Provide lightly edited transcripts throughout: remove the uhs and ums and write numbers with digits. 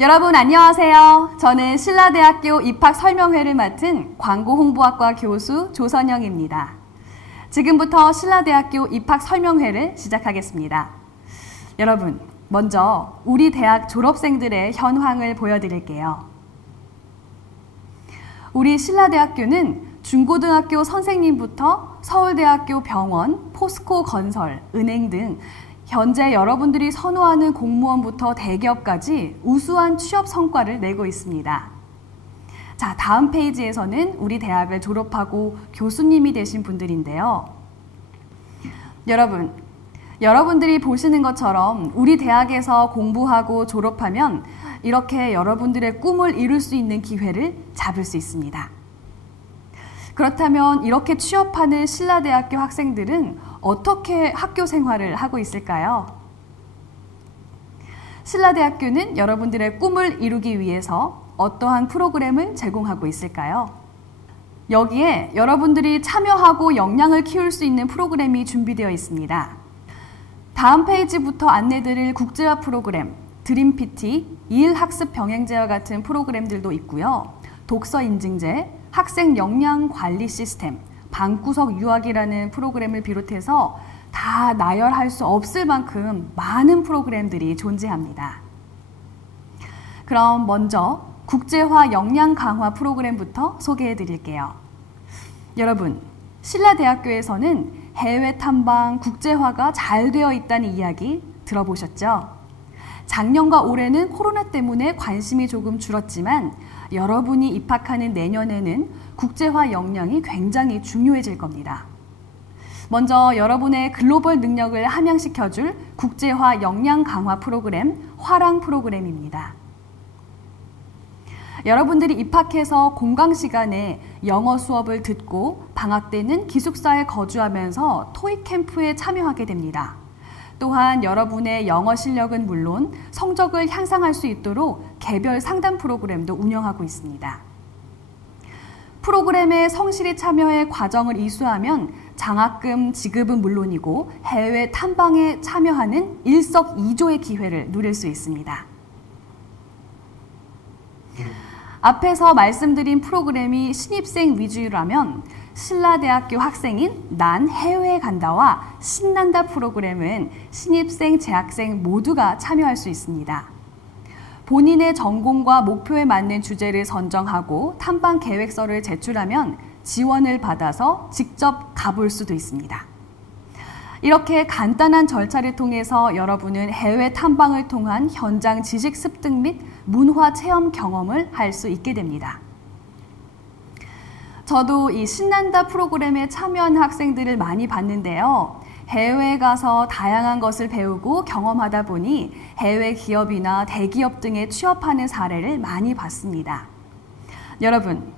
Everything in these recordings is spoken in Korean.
여러분 안녕하세요. 저는 신라대학교 입학설명회를 맡은 광고홍보학과 교수 조선영입니다. 지금부터 신라대학교 입학설명회를 시작하겠습니다. 여러분, 먼저 우리 대학 졸업생들의 현황을 보여드릴게요. 우리 신라대학교는 중고등학교 선생님부터 서울대학교 병원, 포스코 건설, 은행 등 현재 여러분들이 선호하는 공무원부터 대기업까지 우수한 취업 성과를 내고 있습니다. 자, 다음 페이지에서는 우리 대학을 졸업하고 교수님이 되신 분들인데요. 여러분들이 보시는 것처럼 우리 대학에서 공부하고 졸업하면 이렇게 여러분들의 꿈을 이룰 수 있는 기회를 잡을 수 있습니다. 그렇다면 이렇게 취업하는 신라대학교 학생들은 어떻게 학교 생활을 하고 있을까요? 신라대학교는 여러분들의 꿈을 이루기 위해서 어떠한 프로그램을 제공하고 있을까요? 여기에 여러분들이 참여하고 역량을 키울 수 있는 프로그램이 준비되어 있습니다. 다음 페이지부터 안내드릴 국제화 프로그램, 드림PT, 이일학습 병행제와 같은 프로그램들도 있고요. 독서 인증제, 학생 역량 관리 시스템, 방구석 유학이라는 프로그램을 비롯해서 다 나열할 수 없을 만큼 많은 프로그램들이 존재합니다. 그럼 먼저 국제화 역량 강화 프로그램부터 소개해 드릴게요. 여러분, 신라대학교에서는 해외 탐방, 국제화가 잘 되어 있다는 이야기 들어보셨죠? 작년과 올해는 코로나 때문에 관심이 조금 줄었지만 여러분이 입학하는 내년에는 국제화 역량이 굉장히 중요해질 겁니다. 먼저 여러분의 글로벌 능력을 함양시켜줄 국제화 역량 강화 프로그램, 화랑 프로그램입니다. 여러분들이 입학해서 공강 시간에 영어 수업을 듣고 방학 때는 기숙사에 거주하면서 토익 캠프에 참여하게 됩니다. 또한 여러분의 영어 실력은 물론 성적을 향상할 수 있도록 개별 상담 프로그램도 운영하고 있습니다. 프로그램에 성실히 참여해 과정을 이수하면 장학금 지급은 물론이고 해외 탐방에 참여하는 일석이조의 기회를 누릴 수 있습니다. 앞에서 말씀드린 프로그램이 신입생 위주라면 신라대학교 학생인 난 해외에 간다와 신난다 프로그램은 신입생, 재학생 모두가 참여할 수 있습니다. 본인의 전공과 목표에 맞는 주제를 선정하고 탐방 계획서를 제출하면 지원을 받아서 직접 가볼 수도 있습니다. 이렇게 간단한 절차를 통해서 여러분은 해외 탐방을 통한 현장 지식 습득 및 문화 체험 경험을 할 수 있게 됩니다. 저도 이 신난다 프로그램에 참여한 학생들을 많이 봤는데요. 해외에 가서 다양한 것을 배우고 경험하다 보니 해외 기업이나 대기업 등에 취업하는 사례를 많이 봤습니다. 여러분,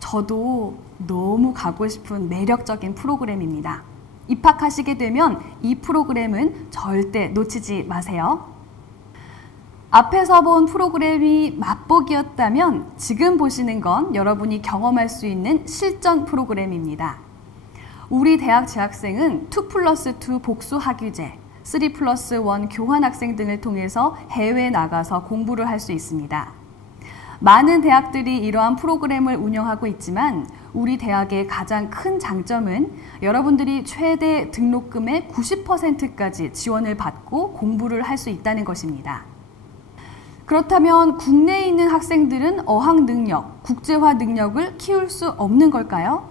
저도 너무 가고 싶은 매력적인 프로그램입니다. 입학하시게 되면 이 프로그램은 절대 놓치지 마세요. 앞에서 본 프로그램이 맛보기였다면 지금 보시는 건 여러분이 경험할 수 있는 실전 프로그램입니다. 우리 대학 재학생은 2+2 복수 학위제, 3+1 교환 학생 등을 통해서 해외에 나가서 공부를 할 수 있습니다. 많은 대학들이 이러한 프로그램을 운영하고 있지만 우리 대학의 가장 큰 장점은 여러분들이 최대 등록금의 90%까지 지원을 받고 공부를 할 수 있다는 것입니다. 그렇다면 국내에 있는 학생들은 어학 능력, 국제화 능력을 키울 수 없는 걸까요?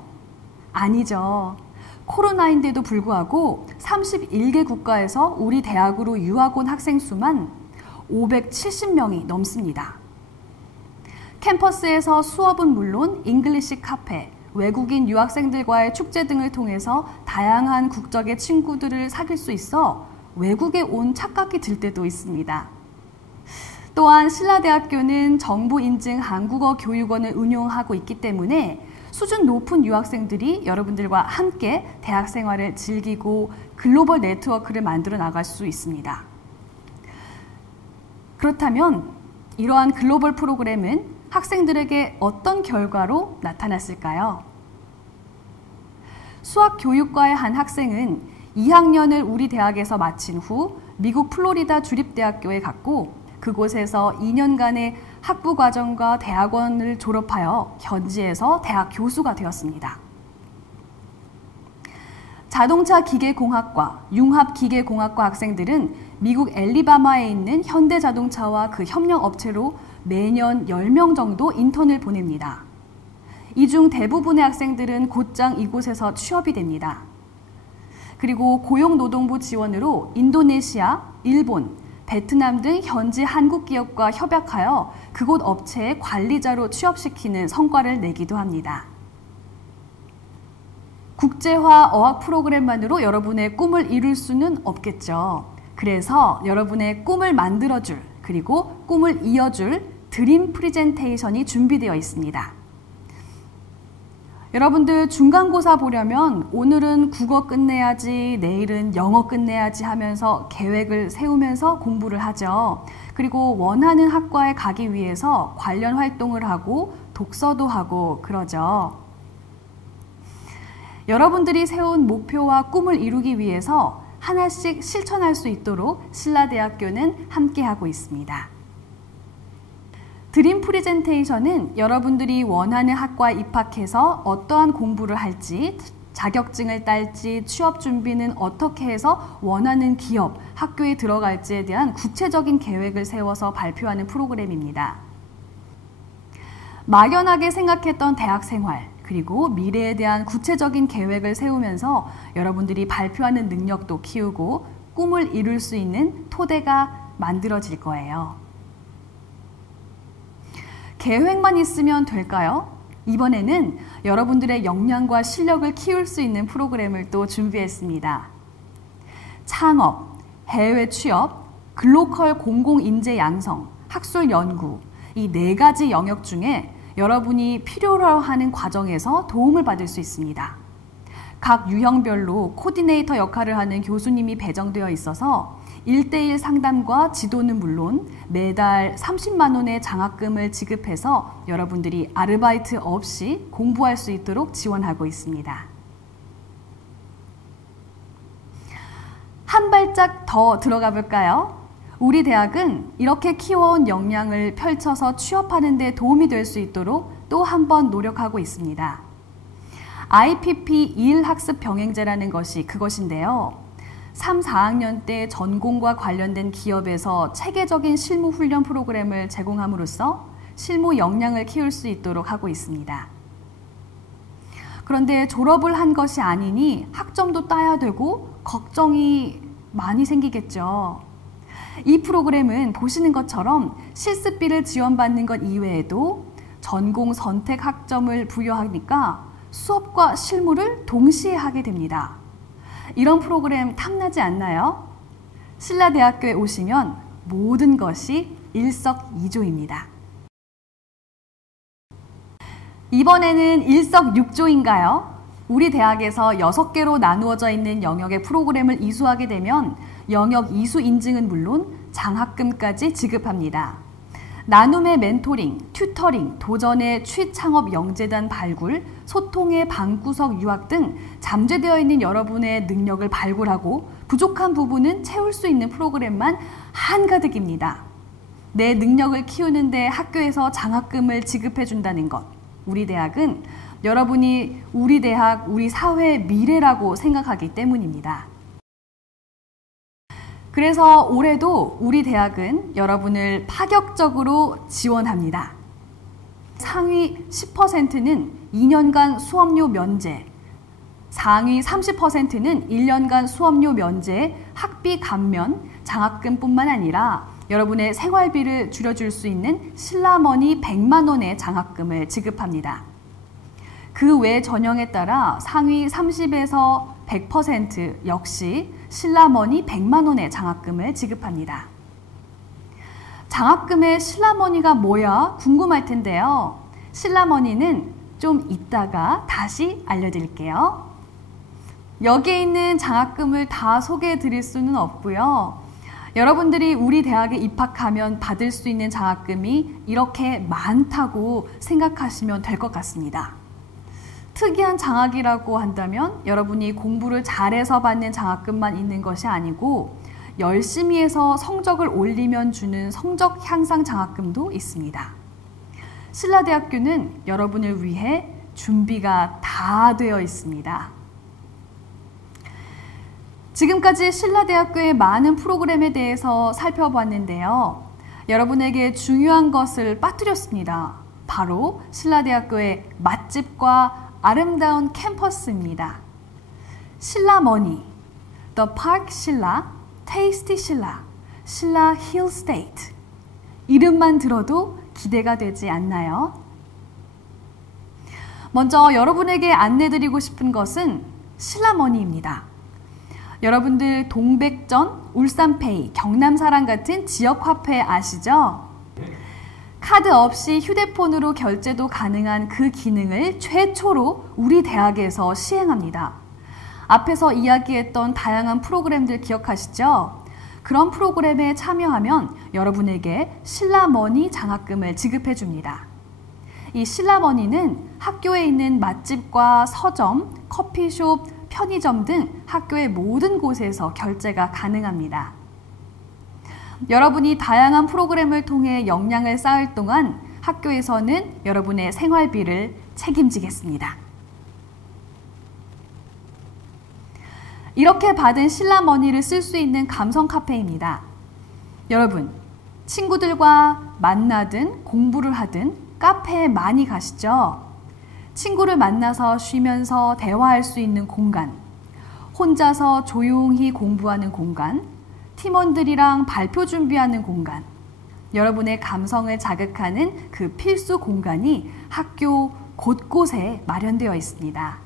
아니죠. 코로나인데도 불구하고 31개 국가에서 우리 대학으로 유학 온 학생 수만 570명이 넘습니다. 캠퍼스에서 수업은 물론 잉글리시 카페, 외국인 유학생들과의 축제 등을 통해서 다양한 국적의 친구들을 사귈 수 있어 외국에 온 착각이 들 때도 있습니다. 또한 신라대학교는 정부 인증 한국어 교육원을 운영하고 있기 때문에 수준 높은 유학생들이 여러분들과 함께 대학 생활을 즐기고 글로벌 네트워크를 만들어 나갈 수 있습니다. 그렇다면 이러한 글로벌 프로그램은 학생들에게 어떤 결과로 나타났을까요? 수학교육과의 한 학생은 2학년을 우리 대학에서 마친 후 미국 플로리다 주립대학교에 갔고 그곳에서 2년간의 학부 과정과 대학원을 졸업하여 현지에서 대학 교수가 되었습니다. 자동차 기계공학과, 융합기계공학과 학생들은 미국 앨리바마에 있는 현대자동차와 그 협력업체로 매년 10명 정도 인턴을 보냅니다. 이 중 대부분의 학생들은 곧장 이곳에서 취업이 됩니다. 그리고 고용노동부 지원으로 인도네시아, 일본, 베트남 등 현지 한국 기업과 협약하여 그곳 업체의 관리자로 취업시키는 성과를 내기도 합니다. 국제화 어학 프로그램만으로 여러분의 꿈을 이룰 수는 없겠죠. 그래서 여러분의 꿈을 만들어줄, 그리고 꿈을 이어줄 드림 프리젠테이션이 준비되어 있습니다. 여러분들 중간고사 보려면 오늘은 국어 끝내야지, 내일은 영어 끝내야지 하면서 계획을 세우면서 공부를 하죠. 그리고 원하는 학과에 가기 위해서 관련 활동을 하고 독서도 하고 그러죠. 여러분들이 세운 목표와 꿈을 이루기 위해서 하나씩 실천할 수 있도록 신라대학교는 함께하고 있습니다. 드림 프리젠테이션은 여러분들이 원하는 학과에 입학해서 어떠한 공부를 할지, 자격증을 딸지, 취업 준비는 어떻게 해서 원하는 기업, 학교에 들어갈지에 대한 구체적인 계획을 세워서 발표하는 프로그램입니다. 막연하게 생각했던 대학 생활, 그리고 미래에 대한 구체적인 계획을 세우면서 여러분들이 발표하는 능력도 키우고 꿈을 이룰 수 있는 토대가 만들어질 거예요. 계획만 있으면 될까요? 이번에는 여러분들의 역량과 실력을 키울 수 있는 프로그램을 또 준비했습니다. 창업, 해외 취업, 글로컬 공공인재 양성, 학술 연구, 이 4가지 영역 중에 여러분이 필요로 하는 과정에서 도움을 받을 수 있습니다. 각 유형별로 코디네이터 역할을 하는 교수님이 배정되어 있어서 1:1 상담과 지도는 물론 매달 30만 원의 장학금을 지급해서 여러분들이 아르바이트 없이 공부할 수 있도록 지원하고 있습니다. 한 발짝 더 들어가 볼까요? 우리 대학은 이렇게 키워온 역량을 펼쳐서 취업하는 데 도움이 될 수 있도록 또 한 번 노력하고 있습니다. IPP 2일 학습 병행제라는 것이 그것인데요. 3, 4학년 때 전공과 관련된 기업에서 체계적인 실무 훈련 프로그램을 제공함으로써 실무 역량을 키울 수 있도록 하고 있습니다. 그런데 졸업을 한 것이 아니니 학점도 따야 되고 걱정이 많이 생기겠죠. 이 프로그램은 보시는 것처럼 실습비를 지원받는 것 이외에도 전공 선택 학점을 부여하니까 수업과 실무를 동시에 하게 됩니다. 이런 프로그램 탐나지 않나요? 신라대학교에 오시면 모든 것이 일석이조입니다. 이번에는 일석육조인가요? 우리 대학에서 6개로 나누어져 있는 영역의 프로그램을 이수하게 되면 영역 이수 인증은 물론 장학금까지 지급합니다. 나눔의 멘토링, 튜터링, 도전의 취창업 영재단 발굴, 소통의 방구석 유학 등 잠재되어 있는 여러분의 능력을 발굴하고 부족한 부분은 채울 수 있는 프로그램만 한가득입니다. 내 능력을 키우는데 학교에서 장학금을 지급해 준다는 것. 우리 대학은 여러분이 우리 대학, 우리 사회의 미래라고 생각하기 때문입니다. 그래서 올해도 우리 대학은 여러분을 파격적으로 지원합니다. 상위 10%는 2년간 수업료 면제, 상위 30%는 1년간 수업료 면제, 학비 감면, 장학금뿐만 아니라 여러분의 생활비를 줄여줄 수 있는 신라머니 100만 원의 장학금을 지급합니다. 그 외 전형에 따라 상위 30에서 100% 역시 신라머니 100만 원의 장학금을 지급합니다. 장학금의 신라머니가 뭐야? 궁금할 텐데요. 신라머니는 좀 이따가 다시 알려드릴게요. 여기에 있는 장학금을 다 소개해 드릴 수는 없고요. 여러분들이 우리 대학에 입학하면 받을 수 있는 장학금이 이렇게 많다고 생각하시면 될 것 같습니다. 특이한 장학이라고 한다면 여러분이 공부를 잘해서 받는 장학금만 있는 것이 아니고 열심히 해서 성적을 올리면 주는 성적 향상 장학금도 있습니다. 신라대학교는 여러분을 위해 준비가 다 되어 있습니다. 지금까지 신라대학교의 많은 프로그램에 대해서 살펴봤는데요. 여러분에게 중요한 것을 빠뜨렸습니다. 바로 신라대학교의 맛집과 아름다운 캠퍼스입니다. 신라머니, The Park 신라, Tasty 신라, 신라 힐 스테이트. 이름만 들어도 기대가 되지 않나요? 먼저 여러분에게 안내드리고 싶은 것은 신라머니입니다. 여러분들 동백전, 울산페이, 경남사랑 같은 지역화폐 아시죠? 카드 없이 휴대폰으로 결제도 가능한 그 기능을 최초로 우리 대학에서 시행합니다. 앞에서 이야기했던 다양한 프로그램들 기억하시죠? 그런 프로그램에 참여하면 여러분에게 신라머니 장학금을 지급해 줍니다. 이 신라머니는 학교에 있는 맛집과 서점, 커피숍, 편의점 등 학교의 모든 곳에서 결제가 가능합니다. 여러분이 다양한 프로그램을 통해 역량을 쌓을 동안 학교에서는 여러분의 생활비를 책임지겠습니다. 이렇게 받은 신라머니를 쓸 수 있는 감성 카페입니다. 여러분, 친구들과 만나든 공부를 하든 카페에 많이 가시죠? 친구를 만나서 쉬면서 대화할 수 있는 공간, 혼자서 조용히 공부하는 공간, 팀원들이랑 발표 준비하는 공간, 여러분의 감성을 자극하는 그 필수 공간이 학교 곳곳에 마련되어 있습니다.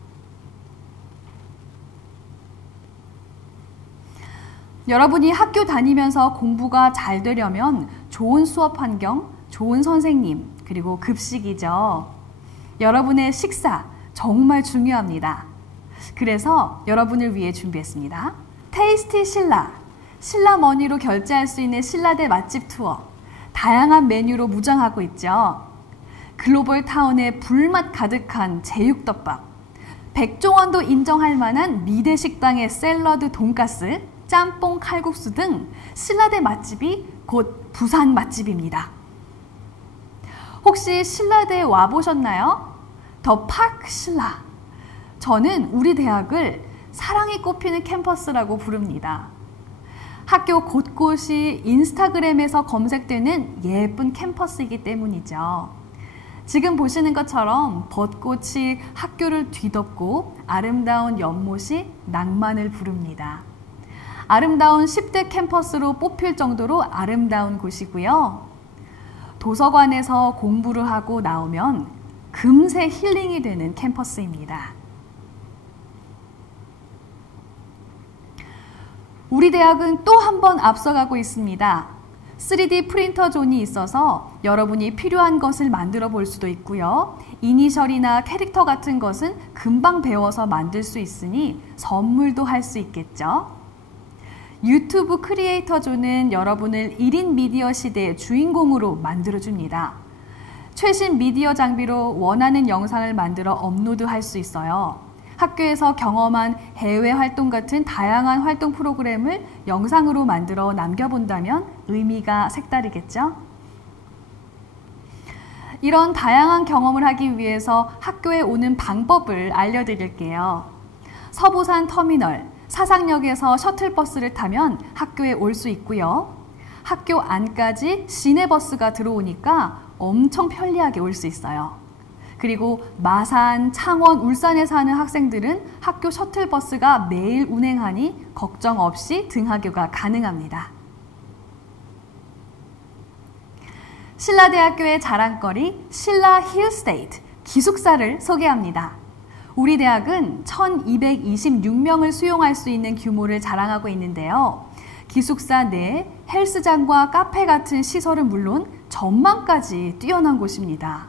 여러분이 학교 다니면서 공부가 잘 되려면 좋은 수업 환경, 좋은 선생님, 그리고 급식이죠. 여러분의 식사 정말 중요합니다. 그래서 여러분을 위해 준비했습니다. 테이스티 신라, 신라머니로 결제할 수 있는 신라대 맛집 투어, 다양한 메뉴로 무장하고 있죠. 글로벌 타운의 불맛 가득한 제육덮밥, 백종원도 인정할 만한 미대 식당의 샐러드 돈가스, 짬뽕 칼국수 등 신라대 맛집이 곧 부산 맛집입니다. 혹시 신라대에 와보셨나요? 더 파크 신라. 저는 우리 대학을 사랑이 꽃피는 캠퍼스라고 부릅니다. 학교 곳곳이 인스타그램에서 검색되는 예쁜 캠퍼스이기 때문이죠. 지금 보시는 것처럼 벚꽃이 학교를 뒤덮고 아름다운 연못이 낭만을 부릅니다. 아름다운 10대 캠퍼스로 뽑힐 정도로 아름다운 곳이고요. 도서관에서 공부를 하고 나오면 금세 힐링이 되는 캠퍼스입니다. 우리 대학은 또 한 번 앞서가고 있습니다. 3D 프린터 존이 있어서 여러분이 필요한 것을 만들어 볼 수도 있고요. 이니셜이나 캐릭터 같은 것은 금방 배워서 만들 수 있으니 선물도 할 수 있겠죠. 유튜브 크리에이터 존은 여러분을 1인 미디어 시대의 주인공으로 만들어줍니다. 최신 미디어 장비로 원하는 영상을 만들어 업로드할 수 있어요. 학교에서 경험한 해외 활동 같은 다양한 활동 프로그램을 영상으로 만들어 남겨본다면 의미가 색다르겠죠? 이런 다양한 경험을 하기 위해서 학교에 오는 방법을 알려드릴게요. 서부산 터미널, 사상역에서 셔틀버스를 타면 학교에 올 수 있고요. 학교 안까지 시내버스가 들어오니까 엄청 편리하게 올 수 있어요. 그리고 마산, 창원, 울산에 사는 학생들은 학교 셔틀버스가 매일 운행하니 걱정 없이 등하교가 가능합니다. 신라대학교의 자랑거리 신라 힐 스테이트 기숙사를 소개합니다. 우리 대학은 1226명을 수용할 수 있는 규모를 자랑하고 있는데요. 기숙사 내에 헬스장과 카페 같은 시설은 물론 전망까지 뛰어난 곳입니다.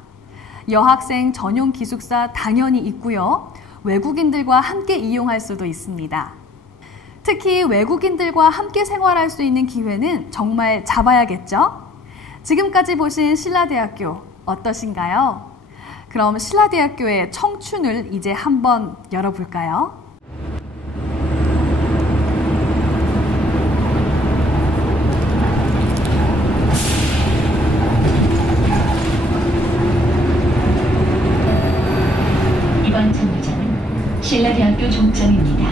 여학생 전용 기숙사 당연히 있고요. 외국인들과 함께 이용할 수도 있습니다. 특히 외국인들과 함께 생활할 수 있는 기회는 정말 잡아야겠죠? 지금까지 보신 신라대학교 어떠신가요? 그럼 신라대학교의 청춘을 이제 한번 열어볼까요? 신라대학교 종점입니다.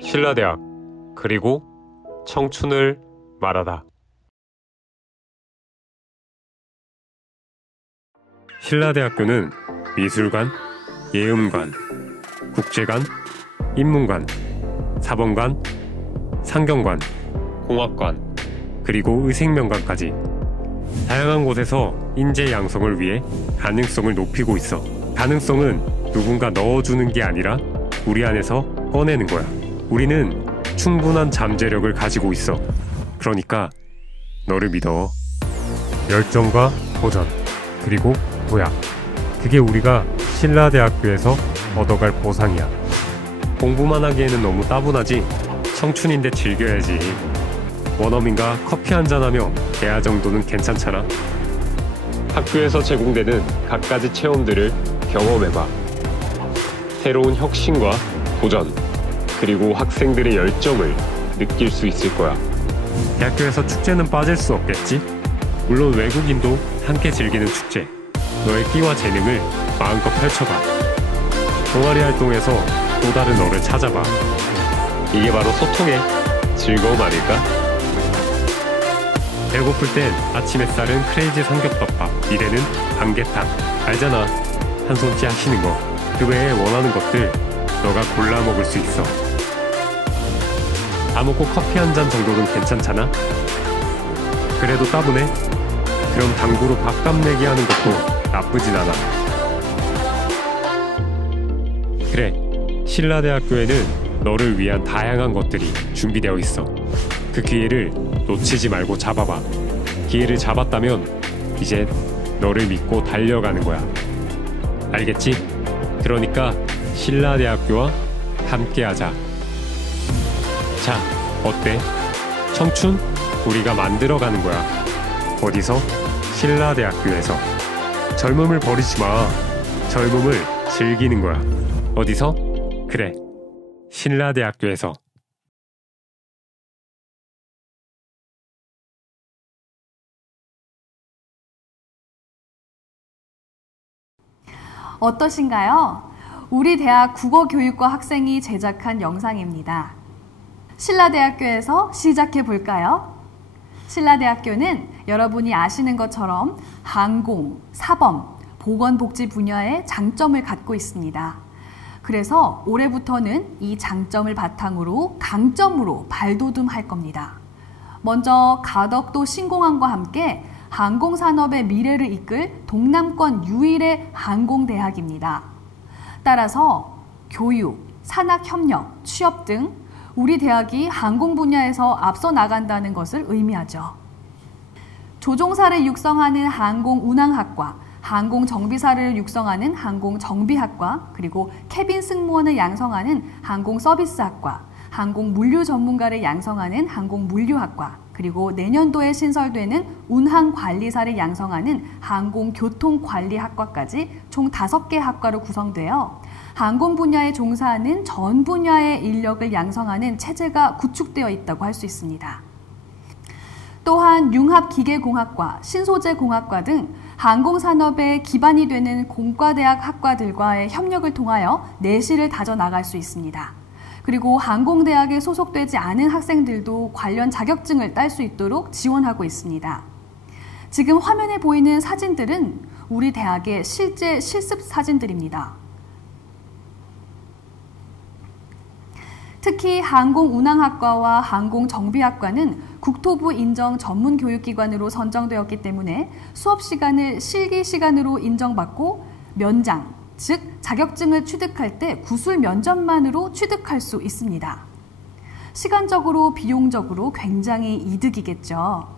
신라대학, 그리고 청춘을 말하다. 신라대학교는 미술관, 예음관, 국제관, 인문관, 사범관, 상경관, 공학관, 그리고 의생명관까지 다양한 곳에서 인재 양성을 위해 가능성을 높이고 있어. 가능성은 누군가 넣어주는 게 아니라 우리 안에서 꺼내는 거야. 우리는 충분한 잠재력을 가지고 있어. 그러니까 너를 믿어. 열정과 도전, 그리고 도약. 그게 우리가 신라대학교에서 얻어갈 보상이야. 공부만 하기에는 너무 따분하지. 청춘인데 즐겨야지. 원어민과 커피 한잔하며 대화 정도는 괜찮잖아. 학교에서 제공되는 갖가지 체험들을 경험해봐. 새로운 혁신과 도전, 그리고 학생들의 열정을 느낄 수 있을 거야. 대학교에서 축제는 빠질 수 없겠지? 물론 외국인도 함께 즐기는 축제. 너의 끼와 재능을 마음껏 펼쳐봐. 동아리 활동에서 또 다른 너를 찾아봐. 이게 바로 소통의 즐거움 아닐까? 배고플 땐 아침 햇살은 크레이지 삼겹덮밥, 미래는 감개탕. 알잖아, 한 손치 하시는 거. 그 외에 원하는 것들 너가 골라 먹을 수 있어. 다 먹고 커피 한 잔 정도는 괜찮잖아? 그래도 따분해? 그럼 당구로 밥값 내기 하는 것도 나쁘진 않아. 그래, 신라대학교에는 너를 위한 다양한 것들이 준비되어 있어. 그 기회를 놓치지 말고 잡아봐. 기회를 잡았다면 이제 너를 믿고 달려가는 거야. 알겠지? 그러니까 신라대학교와 함께하자. 자, 어때? 청춘? 우리가 만들어가는 거야. 어디서? 신라대학교에서. 젊음을 버리지 마. 젊음을 즐기는 거야. 어디서? 그래, 신라대학교에서. 어떠신가요? 우리 대학 국어교육과 학생이 제작한 영상입니다. 신라대학교에서 시작해 볼까요? 신라대학교는 여러분이 아시는 것처럼 항공, 사범, 보건복지 분야의 장점을 갖고 있습니다. 그래서 올해부터는 이 장점을 바탕으로 강점으로 발돋움할 겁니다. 먼저 가덕도 신공항과 함께 항공산업의 미래를 이끌 동남권 유일의 항공대학입니다. 따라서 교육, 산학협력, 취업 등 우리 대학이 항공 분야에서 앞서 나간다는 것을 의미하죠. 조종사를 육성하는 항공운항학과, 항공정비사를 육성하는 항공정비학과, 그리고 캐빈 승무원을 양성하는 항공서비스학과, 항공물류 전문가를 양성하는 항공물류학과, 그리고 내년도에 신설되는 운항관리사를 양성하는 항공교통관리학과까지 총 5개 학과로 구성되어 항공 분야에 종사하는 전 분야의 인력을 양성하는 체제가 구축되어 있다고 할 수 있습니다. 또한 융합기계공학과, 신소재공학과 등 항공산업의 기반이 되는 공과대학 학과들과의 협력을 통하여 내실을 다져나갈 수 있습니다. 그리고 항공대학에 소속되지 않은 학생들도 관련 자격증을 딸 수 있도록 지원하고 있습니다. 지금 화면에 보이는 사진들은 우리 대학의 실제 실습 사진들입니다. 특히 항공운항학과와 항공정비학과는 국토부 인정 전문교육기관으로 선정되었기 때문에 수업 시간을 실기 시간으로 인정받고 면장, 즉 자격증을 취득할 때 구술 면접만으로 취득할 수 있습니다. 시간적으로 비용적으로 굉장히 이득이겠죠.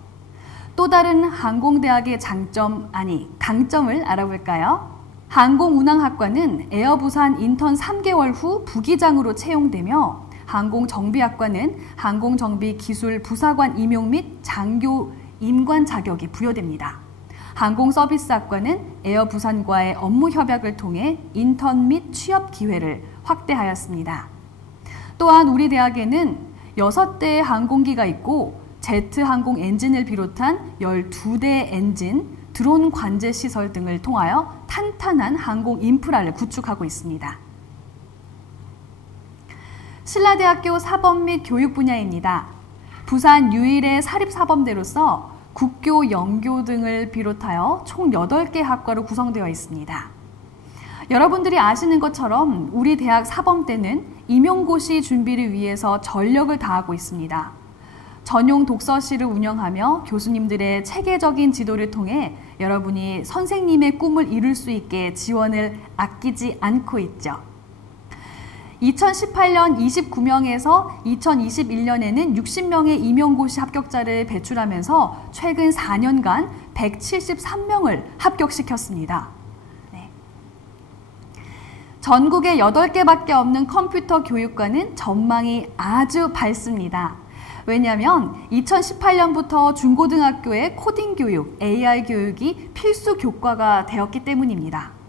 또 다른 항공대학의 장점, 아니 강점을 알아볼까요? 항공운항학과는 에어부산 인턴 3개월 후 부기장으로 채용되며 항공정비학과는 항공정비 기술 부사관 임용 및 장교 임관 자격이 부여됩니다. 항공서비스학과는 에어부산과의 업무 협약을 통해 인턴 및 취업 기회를 확대하였습니다. 또한 우리 대학에는 6대의 항공기가 있고 제트항공 엔진을 비롯한 12대의 엔진, 드론 관제 시설 등을 통하여 탄탄한 항공 인프라를 구축하고 있습니다. 신라대학교 사범 및 교육 분야입니다. 부산 유일의 사립사범대로서 국교, 영교 등을 비롯하여 총 8개 학과로 구성되어 있습니다. 여러분들이 아시는 것처럼 우리 대학 사범대는 임용고시 준비를 위해서 전력을 다하고 있습니다. 전용 독서실을 운영하며 교수님들의 체계적인 지도를 통해 여러분이 선생님의 꿈을 이룰 수 있게 지원을 아끼지 않고 있죠. 2018년 29명에서 2021년에는 60명의 임용고시 합격자를 배출하면서 최근 4년간 173명을 합격시켰습니다. 네. 전국에 8개밖에 없는 컴퓨터 교육과는 전망이 아주 밝습니다. 왜냐하면 2018년부터 중고등학교의 코딩 교육, AI 교육이 필수 교과가 되었기 때문입니다.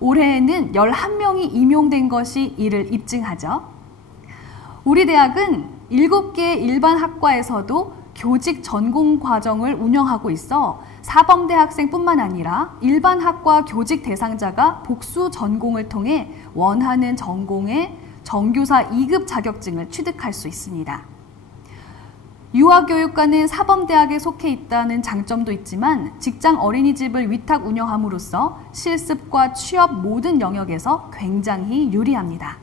올해에는 11명이 임용된 것이 이를 입증하죠. 우리 대학은 7개 일반 학과에서도 교직 전공 과정을 운영하고 있어 사범대 학생뿐만 아니라 일반 학과 교직 대상자가 복수 전공을 통해 원하는 전공의 정교사 2급 자격증을 취득할 수 있습니다. 유아교육과는 사범대학에 속해 있다는 장점도 있지만 직장 어린이집을 위탁 운영함으로써 실습과 취업 모든 영역에서 굉장히 유리합니다.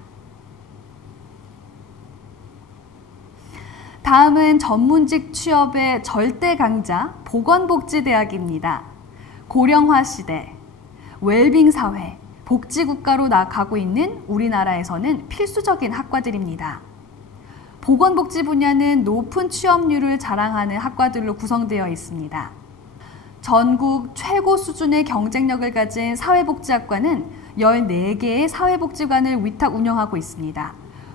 다음은 전문직 취업의 절대 강자 보건복지대학입니다. 고령화 시대, 웰빙 사회, 복지국가로 나아가고 있는 우리나라에서는 필수적인 학과들입니다. 보건복지 분야는 높은 취업률을 자랑하는 학과들로 구성되어 있습니다. 전국 최고 수준의 경쟁력을 가진 사회복지학과는 14개의 사회복지관을 위탁 운영하고 있습니다.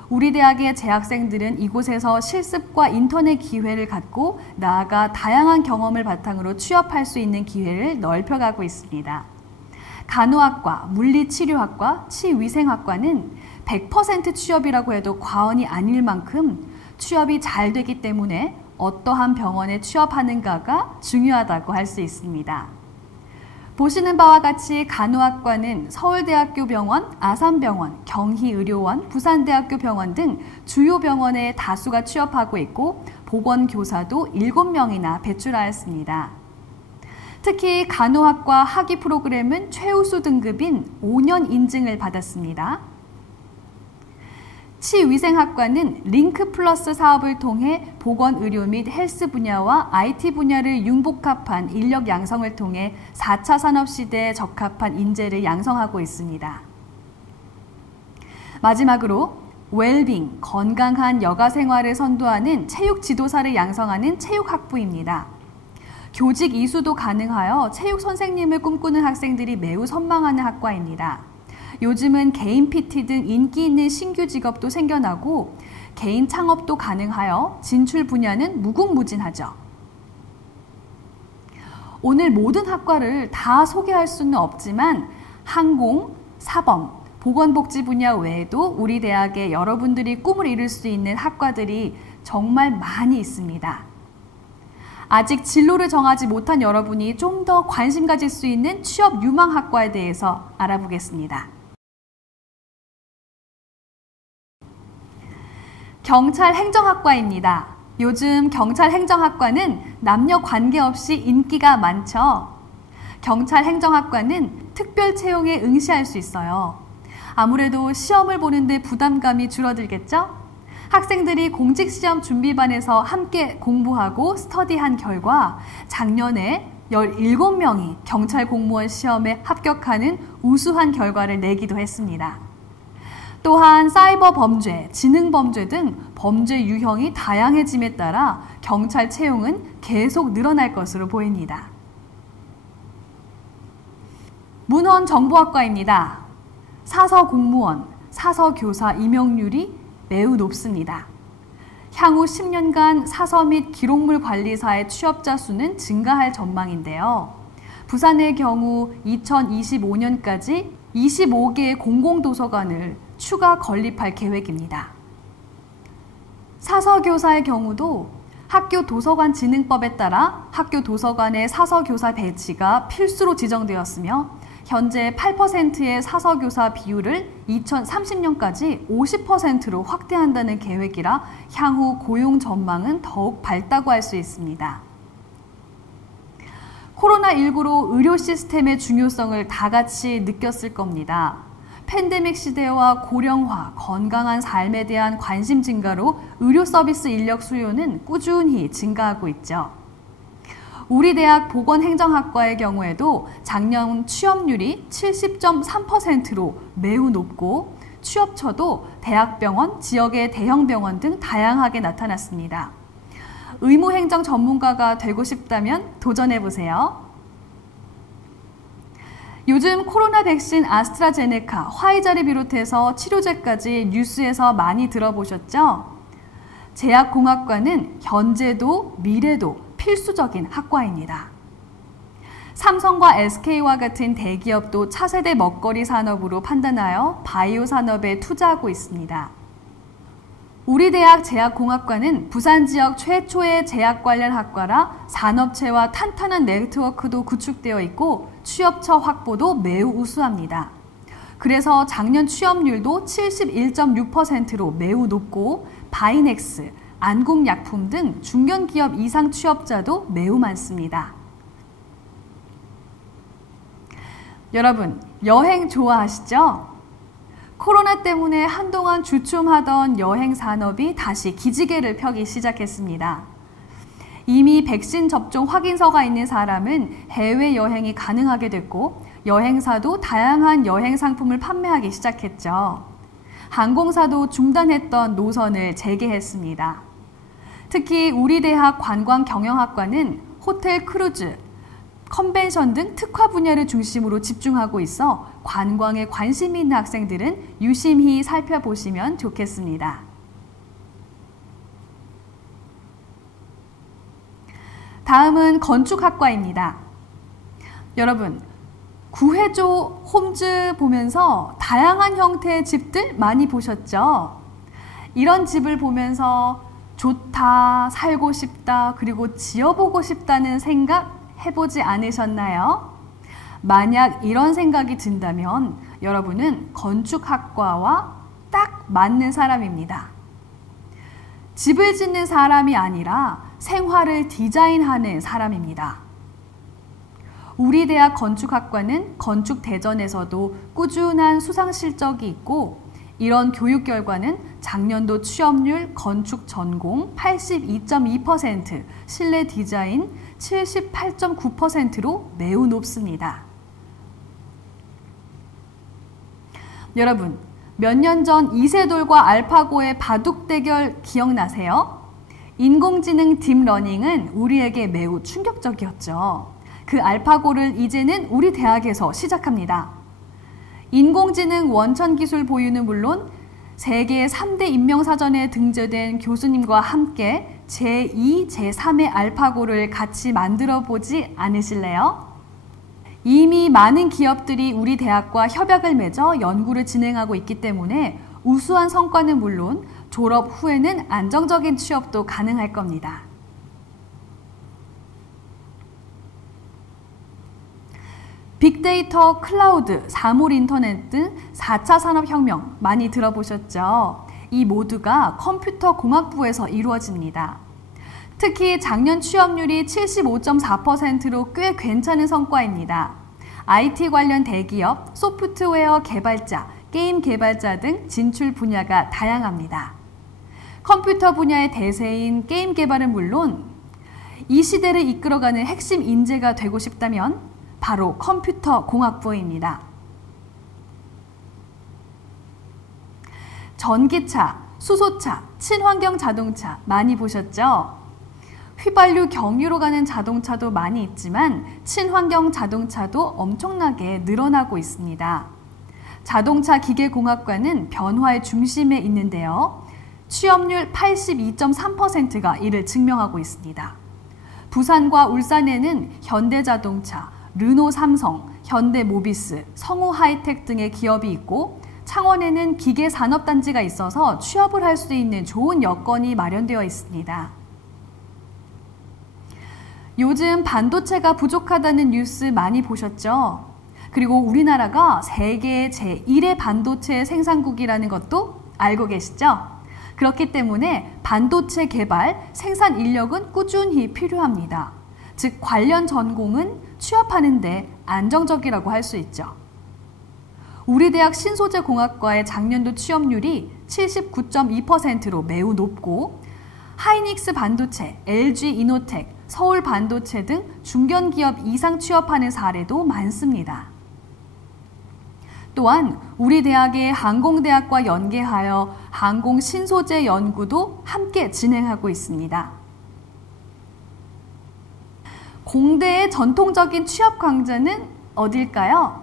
우리 대학의 재학생들은 이곳에서 실습과 인턴의 기회를 갖고 나아가 다양한 경험을 바탕으로 취업할 수 있는 기회를 넓혀가고 있습니다. 간호학과, 물리치료학과, 치위생학과는 100% 취업이라고 해도 과언이 아닐 만큼 취업이 잘 되기 때문에 어떠한 병원에 취업하는가가 중요하다고 할 수 있습니다. 보시는 바와 같이 간호학과는 서울대학교 병원, 아산병원, 경희의료원, 부산대학교 병원 등 주요 병원에 다수가 취업하고 있고 보건교사도 7명이나 배출하였습니다. 특히 간호학과 학위 프로그램은 최우수 등급인 5년 인증을 받았습니다. 치위생학과는 링크 플러스 사업을 통해 보건의료 및 헬스 분야와 IT 분야를 융복합한 인력 양성을 통해 4차 산업시대에 적합한 인재를 양성하고 있습니다. 마지막으로 웰빙, 건강한 여가 생활을 선도하는 체육 지도사를 양성하는 체육학부입니다. 교직 이수도 가능하여 체육 선생님을 꿈꾸는 학생들이 매우 선망하는 학과입니다. 요즘은 개인 PT 등 인기 있는 신규 직업도 생겨나고 개인 창업도 가능하여 진출 분야는 무궁무진하죠. 오늘 모든 학과를 다 소개할 수는 없지만 항공, 사범, 보건복지 분야 외에도 우리 대학에 여러분들이 꿈을 이룰 수 있는 학과들이 정말 많이 있습니다. 아직 진로를 정하지 못한 여러분이 좀 더 관심 가질 수 있는 취업 유망 학과에 대해서 알아보겠습니다. 경찰행정학과입니다. 요즘 경찰행정학과는 남녀 관계없이 인기가 많죠. 경찰행정학과는 특별 채용에 응시할 수 있어요. 아무래도 시험을 보는데 부담감이 줄어들겠죠? 학생들이 공직시험 준비반에서 함께 공부하고 스터디한 결과 작년에 17명이 경찰 공무원 시험에 합격하는 우수한 결과를 내기도 했습니다. 또한 사이버 범죄, 지능 범죄 등 범죄 유형이 다양해짐에 따라 경찰 채용은 계속 늘어날 것으로 보입니다. 문헌정보학과입니다. 사서 공무원, 사서 교사 임용률이 매우 높습니다. 향후 10년간 사서 및 기록물 관리사의 취업자 수는 증가할 전망인데요. 부산의 경우 2025년까지 25개의 공공도서관을 추가 건립할 계획입니다. 사서교사의 경우도 학교 도서관진흥법에 따라 학교 도서관의 사서교사 배치가 필수로 지정되었으며 현재 8%의 사서교사 비율을 2030년까지 50%로 확대한다는 계획이라 향후 고용 전망은 더욱 밝다고 할 수 있습니다. 코로나19로 의료 시스템의 중요성을 다 같이 느꼈을 겁니다. 팬데믹 시대와 고령화, 건강한 삶에 대한 관심 증가로 의료 서비스 인력 수요는 꾸준히 증가하고 있죠. 우리 대학 보건행정학과의 경우에도 작년 취업률이 70.3%로 매우 높고 취업처도 대학병원, 지역의 대형병원 등 다양하게 나타났습니다. 의무행정 전문가가 되고 싶다면 도전해보세요. 요즘 코로나 백신 아스트라제네카, 화이자를 비롯해서 치료제까지 뉴스에서 많이 들어보셨죠? 제약공학과는 현재도 미래도 필수적인 학과입니다. 삼성과 SK와 같은 대기업도 차세대 먹거리 산업으로 판단하여 바이오 산업에 투자하고 있습니다. 우리 대학 제약공학과는 부산 지역 최초의 제약 관련 학과라 산업체와 탄탄한 네트워크도 구축되어 있고 취업처 확보도 매우 우수합니다. 그래서 작년 취업률도 71.6%로 매우 높고 바이넥스, 안국약품 등 중견기업 이상 취업자도 매우 많습니다. 여러분, 여행 좋아하시죠? 코로나 때문에 한동안 주춤하던 여행 산업이 다시 기지개를 펴기 시작했습니다. 이미 백신 접종 확인서가 있는 사람은 해외여행이 가능하게 됐고 여행사도 다양한 여행 상품을 판매하기 시작했죠. 항공사도 중단했던 노선을 재개했습니다. 특히 우리 대학 관광경영학과는 호텔 크루즈, 컨벤션 등 특화 분야를 중심으로 집중하고 있어 관광에 관심이 있는 학생들은 유심히 살펴보시면 좋겠습니다. 다음은 건축학과입니다. 여러분, 구해조 홈즈 보면서 다양한 형태의 집들 많이 보셨죠? 이런 집을 보면서 좋다, 살고 싶다, 그리고 지어보고 싶다는 생각 해보지 않으셨나요? 만약 이런 생각이 든다면 여러분은 건축학과와 딱 맞는 사람입니다. 집을 짓는 사람이 아니라 생활을 디자인하는 사람입니다. 우리 대학 건축학과는 건축대전에서도 꾸준한 수상 실적이 있고 이런 교육 결과는 작년도 취업률 건축 전공 82.2%, 실내 디자인 78.9%로 매우 높습니다. 여러분, 몇 년 전 이세돌과 알파고의 바둑 대결 기억나세요? 인공지능 딥러닝은 우리에게 매우 충격적이었죠. 그 알파고를 이제는 우리 대학에서 시작합니다. 인공지능 원천기술 보유는 물론 세계 3대 인명사전에 등재된 교수님과 함께 제2, 제3의 알파고를 같이 만들어 보지 않으실래요? 이미 많은 기업들이 우리 대학과 협약을 맺어 연구를 진행하고 있기 때문에 우수한 성과는 물론 졸업 후에는 안정적인 취업도 가능할 겁니다. 빅데이터, 클라우드, 사물 인터넷 등 4차 산업혁명 많이 들어보셨죠? 이 모두가 컴퓨터 공학부에서 이루어집니다. 특히 작년 취업률이 75.4%로 꽤 괜찮은 성과입니다. IT 관련 대기업, 소프트웨어 개발자, 게임 개발자 등 진출 분야가 다양합니다. 컴퓨터 분야의 대세인 게임 개발은 물론 이 시대를 이끌어가는 핵심 인재가 되고 싶다면 바로 컴퓨터 공학부입니다. 전기차, 수소차, 친환경 자동차 많이 보셨죠? 휘발유 경유로 가는 자동차도 많이 있지만 친환경 자동차도 엄청나게 늘어나고 있습니다. 자동차 기계공학과는 변화의 중심에 있는데요. 취업률 82.3%가 이를 증명하고 있습니다. 부산과 울산에는 현대자동차, 르노 삼성, 현대 모비스, 성우 하이텍 등의 기업이 있고 창원에는 기계산업단지가 있어서 취업을 할 수 있는 좋은 여건이 마련되어 있습니다. 요즘 반도체가 부족하다는 뉴스 많이 보셨죠? 그리고 우리나라가 세계 제1의 반도체 생산국이라는 것도 알고 계시죠? 그렇기 때문에 반도체 개발, 생산 인력은 꾸준히 필요합니다. 즉 관련 전공은 취업하는 데 안정적이라고 할 수 있죠. 우리 대학 신소재공학과의 작년도 취업률이 79.2%로 매우 높고 하이닉스 반도체, LG 이노텍, 서울 반도체 등 중견기업 이상 취업하는 사례도 많습니다. 또한 우리 대학의 항공대학과 연계하여 항공신소재 연구도 함께 진행하고 있습니다. 공대의 전통적인 취업 강좌는 어딜까요?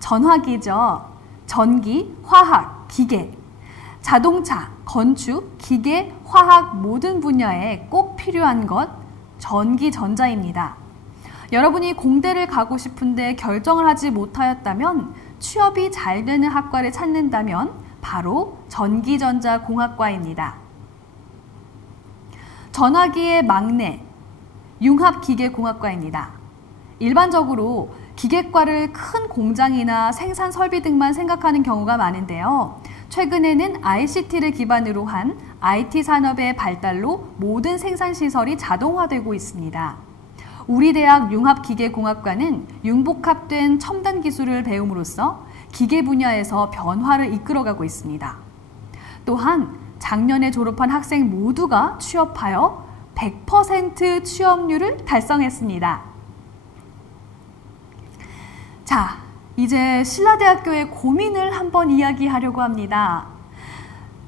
전화기죠. 전기, 화학, 기계, 자동차, 건축, 기계, 화학 모든 분야에 꼭 필요한 것 전기, 전자입니다. 여러분이 공대를 가고 싶은데 결정을 하지 못하였다면 취업이 잘 되는 학과를 찾는다면 바로 전기전자공학과입니다. 전화기의 막내, 융합기계공학과입니다. 일반적으로 기계과를 큰 공장이나 생산 설비 등만 생각하는 경우가 많은데요. 최근에는 ICT를 기반으로 한 IT 산업의 발달로 모든 생산시설이 자동화되고 있습니다. 우리 대학 융합기계공학과는 융복합된 첨단 기술을 배움으로써 기계 분야에서 변화를 이끌어가고 있습니다. 또한 작년에 졸업한 학생 모두가 취업하여 100% 취업률을 달성했습니다. 자, 이제 신라대학교의 고민을 한번 이야기하려고 합니다.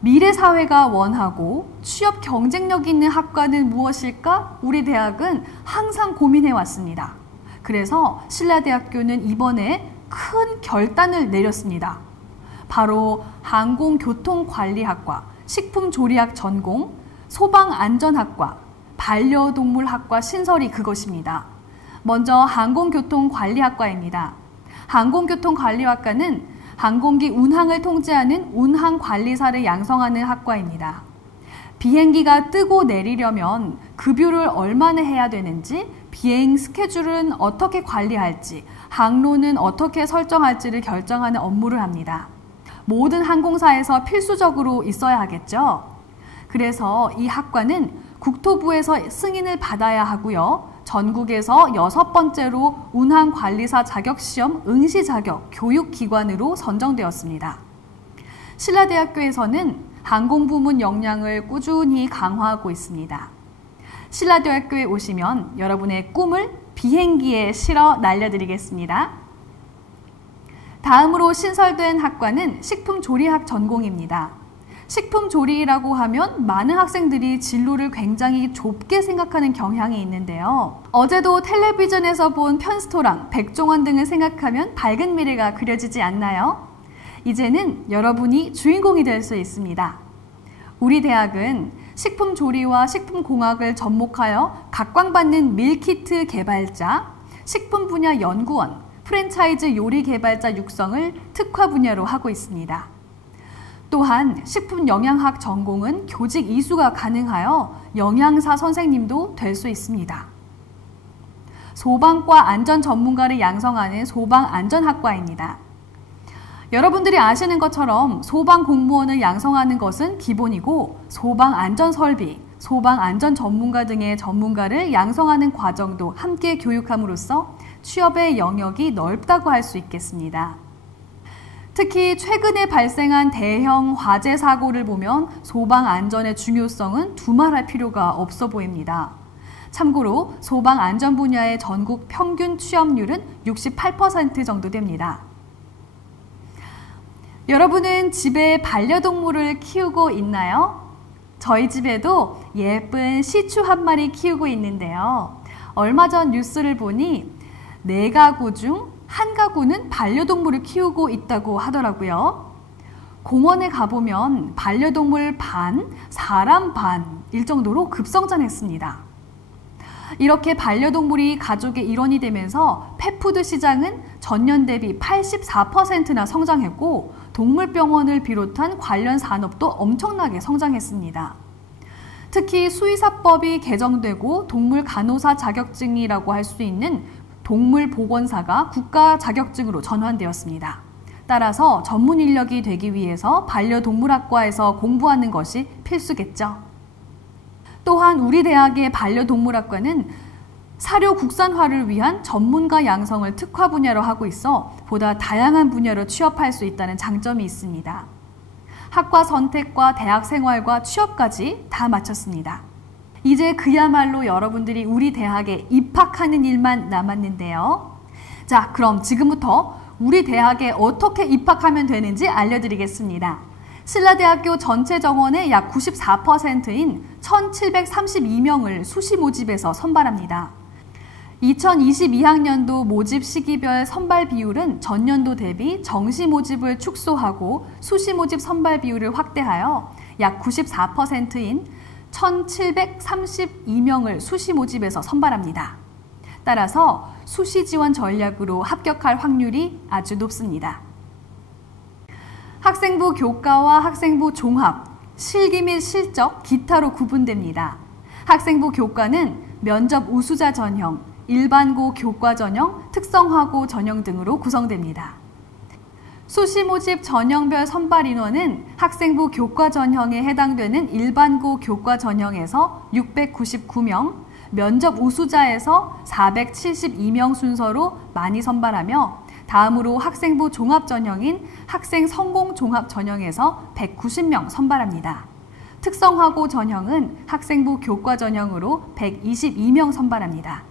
미래 사회가 원하고 취업 경쟁력 있는 학과는 무엇일까? 우리 대학은 항상 고민해 왔습니다. 그래서 신라대학교는 이번에 큰 결단을 내렸습니다. 바로 항공교통관리학과, 식품조리학 전공, 소방안전학과, 반려동물학과 신설이 그것입니다. 먼저 항공교통관리학과입니다. 항공교통관리학과는 항공기 운항을 통제하는 운항관리사를 양성하는 학과입니다. 비행기가 뜨고 내리려면 급유를 얼마나 해야 되는지, 비행 스케줄은 어떻게 관리할지, 항로는 어떻게 설정할지를 결정하는 업무를 합니다. 모든 항공사에서 필수적으로 있어야 하겠죠. 그래서 이 학과는 국토부에서 승인을 받아야 하고요. 전국에서 6번째로 운항관리사 자격시험 응시 자격 교육기관으로 선정되었습니다. 신라대학교에서는 항공부문 역량을 꾸준히 강화하고 있습니다. 신라대학교에 오시면 여러분의 꿈을 비행기에 실어 날려드리겠습니다. 다음으로 신설된 학과는 식품조리학 전공입니다. 식품조리라고 하면 많은 학생들이 진로를 굉장히 좁게 생각하는 경향이 있는데요. 어제도 텔레비전에서 본 편스토랑, 백종원 등을 생각하면 밝은 미래가 그려지지 않나요? 이제는 여러분이 주인공이 될 수 있습니다. 우리 대학은 식품조리와 식품공학을 접목하여 각광받는 밀키트 개발자, 식품 분야 연구원, 프랜차이즈 요리 개발자 육성을 특화 분야로 하고 있습니다. 또한 식품영양학 전공은 교직 이수가 가능하여 영양사 선생님도 될 수 있습니다. 소방과 안전 전문가를 양성하는 소방안전학과입니다. 여러분들이 아시는 것처럼 소방공무원을 양성하는 것은 기본이고 소방안전설비, 소방안전 전문가 등의 전문가를 양성하는 과정도 함께 교육함으로써 취업의 영역이 넓다고 할 수 있겠습니다. 특히 최근에 발생한 대형 화재 사고를 보면 소방안전의 중요성은 두말할 필요가 없어 보입니다. 참고로 소방안전 분야의 전국 평균 취업률은 68% 정도 됩니다. 여러분은 집에 반려동물을 키우고 있나요? 저희 집에도 예쁜 시추 한 마리 키우고 있는데요. 얼마 전 뉴스를 보니 4가구 중 1가구는 반려동물을 키우고 있다고 하더라고요. 공원에 가보면 반려동물 반, 사람 반일 정도로 급성장했습니다. 이렇게 반려동물이 가족의 일원이 되면서 펫푸드 시장은 전년 대비 84%나 성장했고 동물병원을 비롯한 관련 산업도 엄청나게 성장했습니다. 특히 수의사법이 개정되고 동물 간호사 자격증이라고 할 수 있는 동물보건사가 국가 자격증으로 전환되었습니다. 따라서 전문 인력이 되기 위해서 반려동물학과에서 공부하는 것이 필수겠죠. 또한 우리 대학의 반려동물학과는 사료 국산화를 위한 전문가 양성을 특화 분야로 하고 있어 보다 다양한 분야로 취업할 수 있다는 장점이 있습니다. 학과 선택과 대학 생활과 취업까지 다 마쳤습니다. 이제 그야말로 여러분들이 우리 대학에 입학하는 일만 남았는데요. 자, 그럼 지금부터 우리 대학에 어떻게 입학하면 되는지 알려드리겠습니다. 신라대학교 전체 정원의 약 94%인 1,732명을 수시 모집에서 선발합니다. 2022학년도 모집 시기별 선발 비율은 전년도 대비 정시 모집을 축소하고 수시 모집 선발 비율을 확대하여 약 94%인 1,732명을 수시 모집에서 선발합니다. 따라서 수시 지원 전략으로 합격할 확률이 아주 높습니다. 학생부 교과와 학생부 종합, 실기 및 실적, 기타로 구분됩니다. 학생부 교과는 면접 우수자 전형, 일반고 교과 전형, 특성화고 전형 등으로 구성됩니다. 수시 모집 전형별 선발 인원은 학생부 교과 전형에 해당되는 일반고 교과 전형에서 699명, 면접 우수자에서 472명 순서로 많이 선발하며 다음으로 학생부 종합 전형인 학생 성공 종합 전형에서 190명 선발합니다. 특성화고 전형은 학생부 교과 전형으로 122명 선발합니다.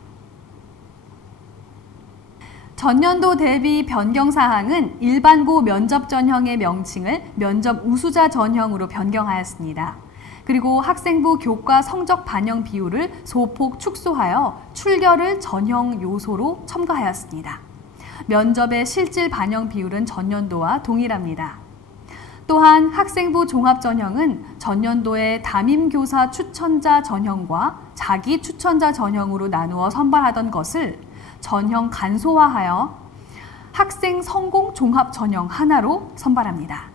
전년도 대비 변경 사항은 일반고 면접 전형의 명칭을 면접 우수자 전형으로 변경하였습니다. 그리고 학생부 교과 성적 반영 비율을 소폭 축소하여 출결을 전형 요소로 첨가하였습니다. 면접의 실질 반영 비율은 전년도와 동일합니다. 또한 학생부 종합 전형은 전년도의 담임교사 추천자 전형과 자기 추천자 전형으로 나누어 선발하던 것을 전형 간소화하여 학생 성공 종합 전형 하나로 선발합니다.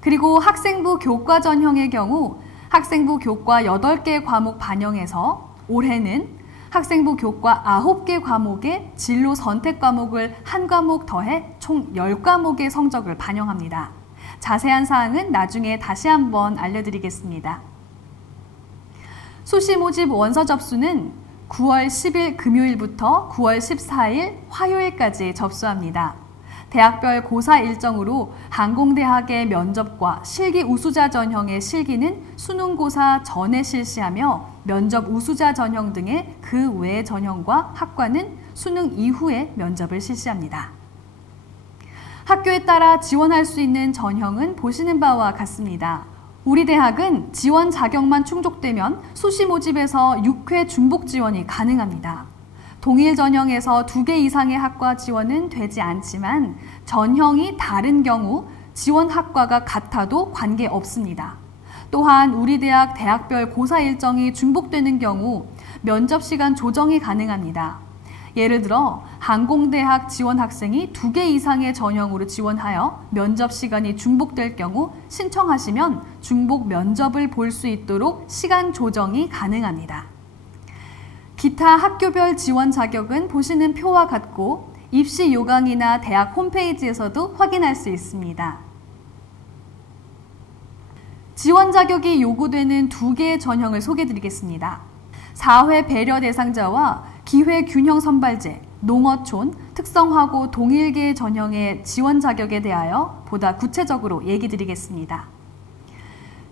그리고 학생부 교과 전형의 경우 학생부 교과 8개 과목 반영해서 올해는 학생부 교과 9개 과목에 진로 선택 과목을 한 과목 더해 총 10과목의 성적을 반영합니다. 자세한 사항은 나중에 다시 한번 알려드리겠습니다. 수시 모집 원서 접수는 9월 10일 금요일부터 9월 14일 화요일까지 접수합니다. 대학별 고사 일정으로 항공대학의 면접과 실기 우수자 전형의 실기는 수능고사 전에 실시하며 면접 우수자 전형 등의 그 외 전형과 학과는 수능 이후에 면접을 실시합니다. 학교에 따라 지원할 수 있는 전형은 보시는 바와 같습니다. 우리 대학은 지원 자격만 충족되면 수시 모집에서 6회 중복 지원이 가능합니다. 동일 전형에서 2개 이상의 학과 지원은 되지 않지만 전형이 다른 경우 지원 학과가 같아도 관계없습니다. 또한 우리 대학 대학별 고사 일정이 중복되는 경우 면접 시간 조정이 가능합니다. 예를 들어 항공대학 지원 학생이 2개 이상의 전형으로 지원하여 면접 시간이 중복될 경우 신청하시면 중복 면접을 볼 수 있도록 시간 조정이 가능합니다. 기타 학교별 지원 자격은 보시는 표와 같고 입시 요강이나 대학 홈페이지에서도 확인할 수 있습니다. 지원 자격이 요구되는 2개의 전형을 소개해드리겠습니다. 4회 배려 대상자와 기회 균형 선발제, 농어촌, 특성화고 동일계 전형의 지원 자격에 대하여 보다 구체적으로 얘기 드리겠습니다.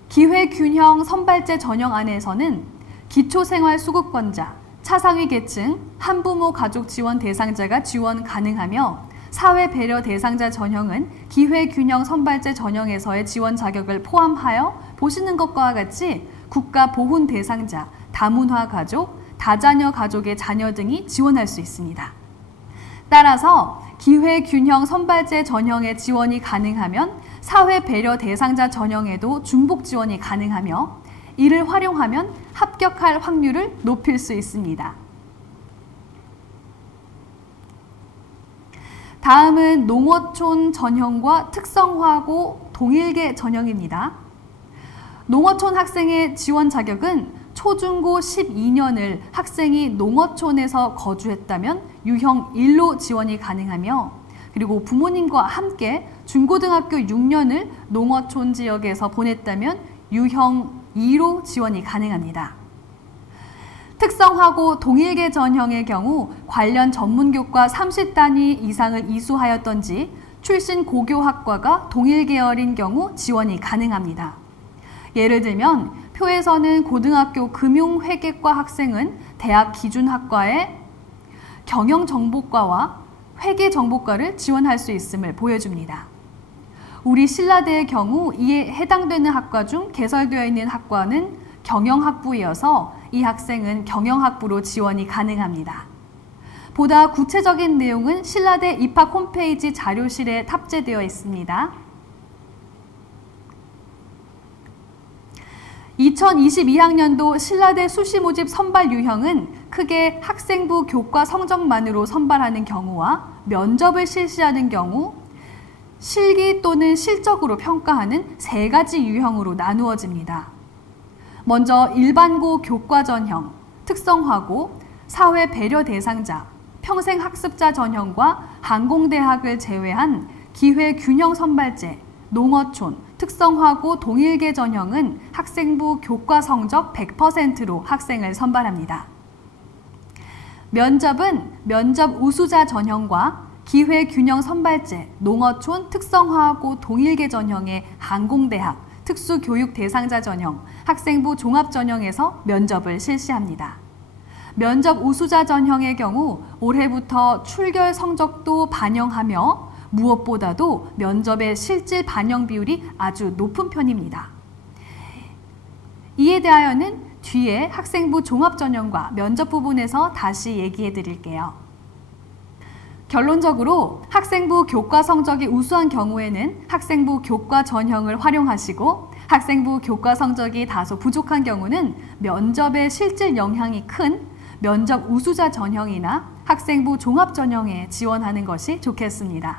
기회 균형 선발제 전형 안에서는 기초생활수급권자, 차상위 계층, 한부모 가족 지원 대상자가 지원 가능하며 사회 배려 대상자 전형은 기회균형 선발제 전형에서의 지원 자격을 포함하여 보시는 것과 같이 국가 보훈 대상자, 다문화 가족, 다자녀 가족의 자녀 등이 지원할 수 있습니다. 따라서 기회균형 선발제 전형의 지원이 가능하면 사회 배려 대상자 전형에도 중복 지원이 가능하며 이를 활용하면 합격할 확률을 높일 수 있습니다. 다음은 농어촌 전형과 특성화고 동일계 전형입니다. 농어촌 학생의 지원 자격은 초중고 12년을 학생이 농어촌에서 거주했다면 유형 1로 지원이 가능하며, 그리고 부모님과 함께 중고등학교 6년을 농어촌 지역에서 보냈다면 유형 2로 지원이 가능합니다. 특성화고 동일계 전형의 경우 관련 전문교과 30단위 이상을 이수하였던지 출신 고교학과가 동일계열인 경우 지원이 가능합니다. 예를 들면 표에서는 고등학교 금융회계과 학생은 대학 기준학과의 경영정보과와 회계정보과를 지원할 수 있음을 보여줍니다. 우리 신라대의 경우 이에 해당되는 학과 중 개설되어 있는 학과는 경영학부이어서 이 학생은 경영학부로 지원이 가능합니다. 보다 구체적인 내용은 신라대 입학 홈페이지 자료실에 탑재되어 있습니다. 2022학년도 신라대 수시 모집 선발 유형은 크게 학생부 교과 성적만으로 선발하는 경우와 면접을 실시하는 경우, 실기 또는 실적으로 평가하는 세 가지 유형으로 나누어집니다. 먼저 일반고 교과 전형, 특성화고, 사회 배려 대상자, 평생학습자 전형과 항공대학을 제외한 기회 균형 선발제, 농어촌, 특성화고 동일계 전형은 학생부 교과 성적 100%로 학생을 선발합니다. 면접은 면접 우수자 전형과 기회 균형 선발제, 농어촌, 특성화고 동일계 전형의 항공대학, 특수교육 대상자 전형, 학생부 종합 전형에서 면접을 실시합니다. 면접 우수자 전형의 경우 올해부터 출결 성적도 반영하며 무엇보다도 면접의 실질 반영 비율이 아주 높은 편입니다. 이에 대하여는 뒤에 학생부 종합 전형과 면접 부분에서 다시 얘기해 드릴게요. 결론적으로 학생부 교과 성적이 우수한 경우에는 학생부 교과 전형을 활용하시고, 학생부 교과 성적이 다소 부족한 경우는 면접의 실질 영향이 큰 면접 우수자 전형이나 학생부 종합 전형에 지원하는 것이 좋겠습니다.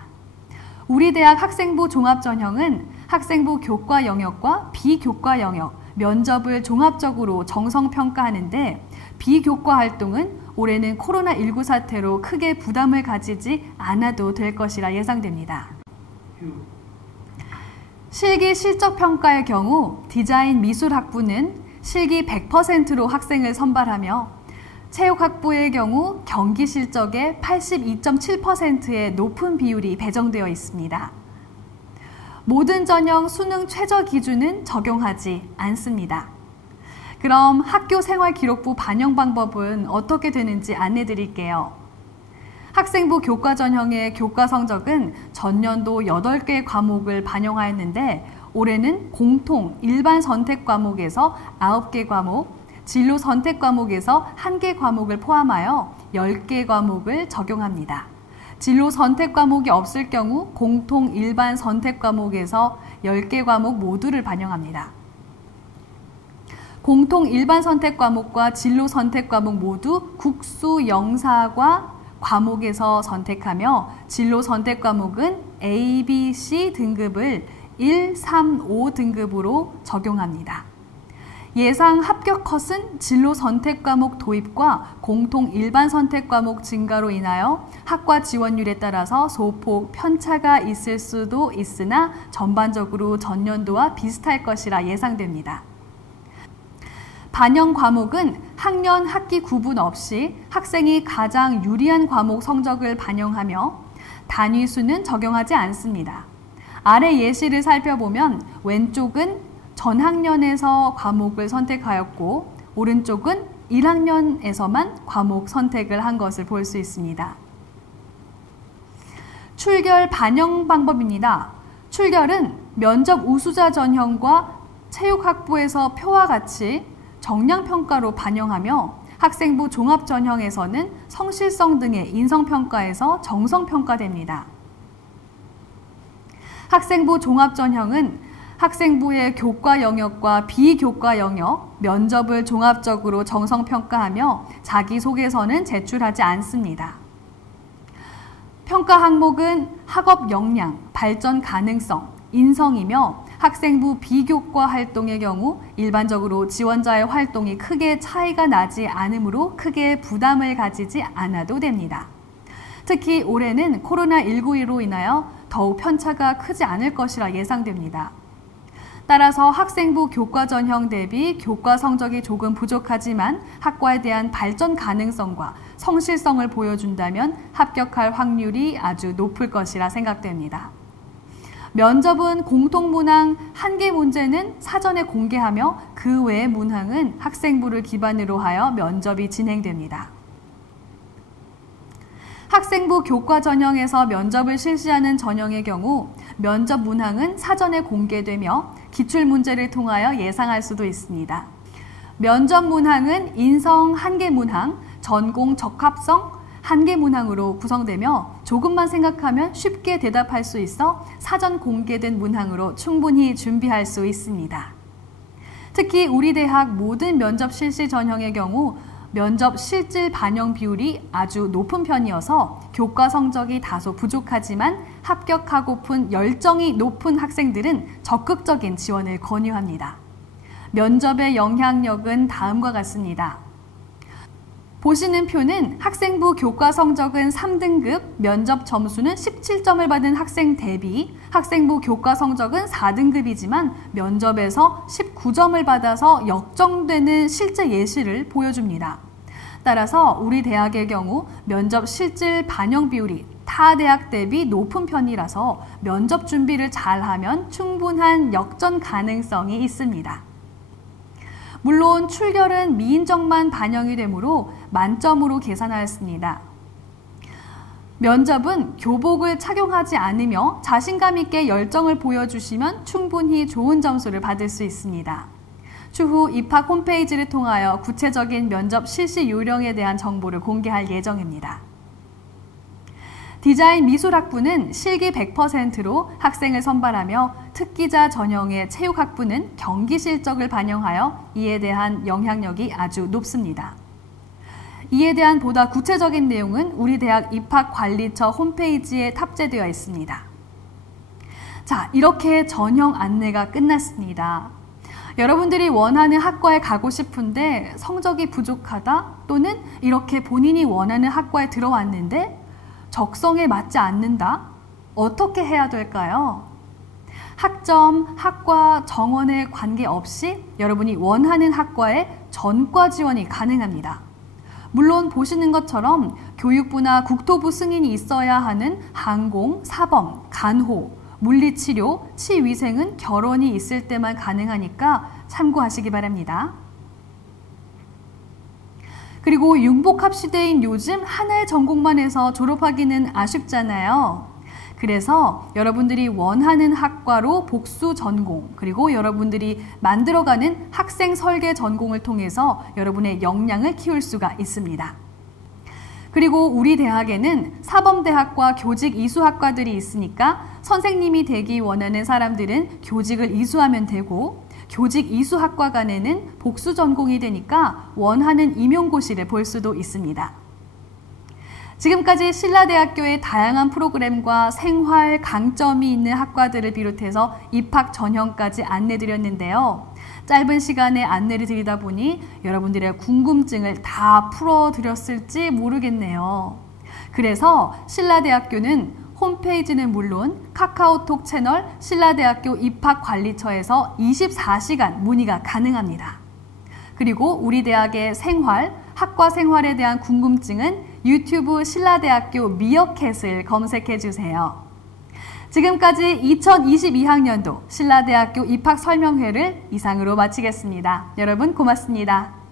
우리 대학 학생부 종합 전형은 학생부 교과 영역과 비교과 영역, 면접을 종합적으로 정성평가하는데, 비교과 활동은 올해는 코로나19 사태로 크게 부담을 가지지 않아도 될 것이라 예상됩니다. 실기 실적평가의 경우 디자인 미술학부는 실기 100%로 학생을 선발하며, 체육학부의 경우 경기 실적의 82.7%의 높은 비율이 배정되어 있습니다. 모든 전형 수능 최저 기준은 적용하지 않습니다. 그럼 학교 생활기록부 반영 방법은 어떻게 되는지 안내 드릴게요. 학생부 교과 전형의 교과 성적은 전년도 8개 과목을 반영하였는데, 올해는 공통 일반 선택 과목에서 9개 과목, 진로 선택 과목에서 1개 과목을 포함하여 10개 과목을 적용합니다. 진로 선택 과목이 없을 경우 공통 일반 선택 과목에서 10개 과목 모두를 반영합니다. 공통 일반 선택 과목과 진로 선택 과목 모두 국수 영사과 과목에서 선택하며, 진로 선택 과목은 A, B, C 등급을 1, 3, 5 등급으로 적용합니다. 예상 합격 컷은 진로 선택 과목 도입과 공통 일반 선택 과목 증가로 인하여 학과 지원율에 따라서 소폭 편차가 있을 수도 있으나 전반적으로 전년도와 비슷할 것이라 예상됩니다. 반영 과목은 학년 학기 구분 없이 학생이 가장 유리한 과목 성적을 반영하며 단위 수는 적용하지 않습니다. 아래 예시를 살펴보면 왼쪽은 전학년에서 과목을 선택하였고, 오른쪽은 1학년에서만 과목 선택을 한 것을 볼 수 있습니다. 출결 반영 방법입니다. 출결은 면접 우수자 전형과 체육학부에서 표와 같이 정량평가로 반영하며, 학생부 종합 전형에서는 성실성 등의 인성평가에서 정성평가됩니다. 학생부 종합 전형은 학생부의 교과 영역과 비교과 영역, 면접을 종합적으로 정성평가하며 자기소개서는 제출하지 않습니다. 평가 항목은 학업 역량, 발전 가능성, 인성이며 학생부 비교과 활동의 경우 일반적으로 지원자의 활동이 크게 차이가 나지 않으므로 크게 부담을 가지지 않아도 됩니다. 특히 올해는 코로나19로 인하여 더욱 편차가 크지 않을 것이라 예상됩니다. 따라서 학생부 교과 전형 대비 교과 성적이 조금 부족하지만 학과에 대한 발전 가능성과 성실성을 보여준다면 합격할 확률이 아주 높을 것이라 생각됩니다. 면접은 공통문항 1개 문제는 사전에 공개하며 그 외의 문항은 학생부를 기반으로 하여 면접이 진행됩니다. 학생부 교과 전형에서 면접을 실시하는 전형의 경우 면접 문항은 사전에 공개되며 기출문제를 통하여 예상할 수도 있습니다. 면접 문항은 인성 1개 문항, 전공 적합성 1개 문항으로 구성되며 조금만 생각하면 쉽게 대답할 수 있어 사전 공개된 문항으로 충분히 준비할 수 있습니다. 특히 우리 대학 모든 면접 실시 전형의 경우 면접 실질 반영 비율이 아주 높은 편이어서 교과 성적이 다소 부족하지만 합격하고픈 열정이 높은 학생들은 적극적인 지원을 권유합니다. 면접의 영향력은 다음과 같습니다. 보시는 표는 학생부 교과 성적은 3등급, 면접 점수는 17점을 받은 학생 대비 학생부 교과 성적은 4등급이지만 면접에서 19점을 받아서 역정되는 실제 예시를 보여줍니다. 따라서 우리 대학의 경우 면접 실질 반영 비율이 타 대학 대비 높은 편이라서 면접 준비를 잘하면 충분한 역전 가능성이 있습니다. 물론 출결은 미인정만 반영이 되므로 만점으로 계산하였습니다. 면접은 교복을 착용하지 않으며 자신감 있게 열정을 보여주시면 충분히 좋은 점수를 받을 수 있습니다. 추후 입학 홈페이지를 통하여 구체적인 면접 실시 요령에 대한 정보를 공개할 예정입니다. 디자인 미술학부는 실기 100%로 학생을 선발하며 특기자 전형의 체육학부는 경기 실적을 반영하여 이에 대한 영향력이 아주 높습니다. 이에 대한 보다 구체적인 내용은 우리 대학 입학관리처 홈페이지에 탑재되어 있습니다. 자, 이렇게 전형 안내가 끝났습니다. 여러분들이 원하는 학과에 가고 싶은데 성적이 부족하다 또는 이렇게 본인이 원하는 학과에 들어왔는데 적성에 맞지 않는다? 어떻게 해야 될까요? 학점, 학과, 정원에 관계없이 여러분이 원하는 학과에 전과 지원이 가능합니다. 물론 보시는 것처럼 교육부나 국토부 승인이 있어야 하는 항공, 사범, 간호, 물리치료, 치위생은 결혼이 있을 때만 가능하니까 참고하시기 바랍니다. 그리고 융복합 시대인 요즘 하나의 전공만 해서 졸업하기는 아쉽잖아요. 그래서 여러분들이 원하는 학과로 복수 전공, 그리고 여러분들이 만들어가는 학생 설계 전공을 통해서 여러분의 역량을 키울 수가 있습니다. 그리고 우리 대학에는 사범대학과 교직 이수학과들이 있으니까 선생님이 되기 원하는 사람들은 교직을 이수하면 되고 교직 이수학과간에는 복수 전공이 되니까 원하는 임용고시를 볼 수도 있습니다. 지금까지 신라대학교의 다양한 프로그램과 생활 강점이 있는 학과들을 비롯해서 입학 전형까지 안내드렸는데요. 짧은 시간에 안내를 드리다 보니 여러분들의 궁금증을 다 풀어드렸을지 모르겠네요. 그래서 신라대학교는 홈페이지는 물론 카카오톡 채널 신라대학교 입학관리처에서 24시간 문의가 가능합니다. 그리고 우리 대학의 생활, 학과 생활에 대한 궁금증은 유튜브 신라대학교 미어캣을 검색해 주세요. 지금까지 2022학년도 신라대학교 입학설명회를 이상으로 마치겠습니다. 여러분 고맙습니다.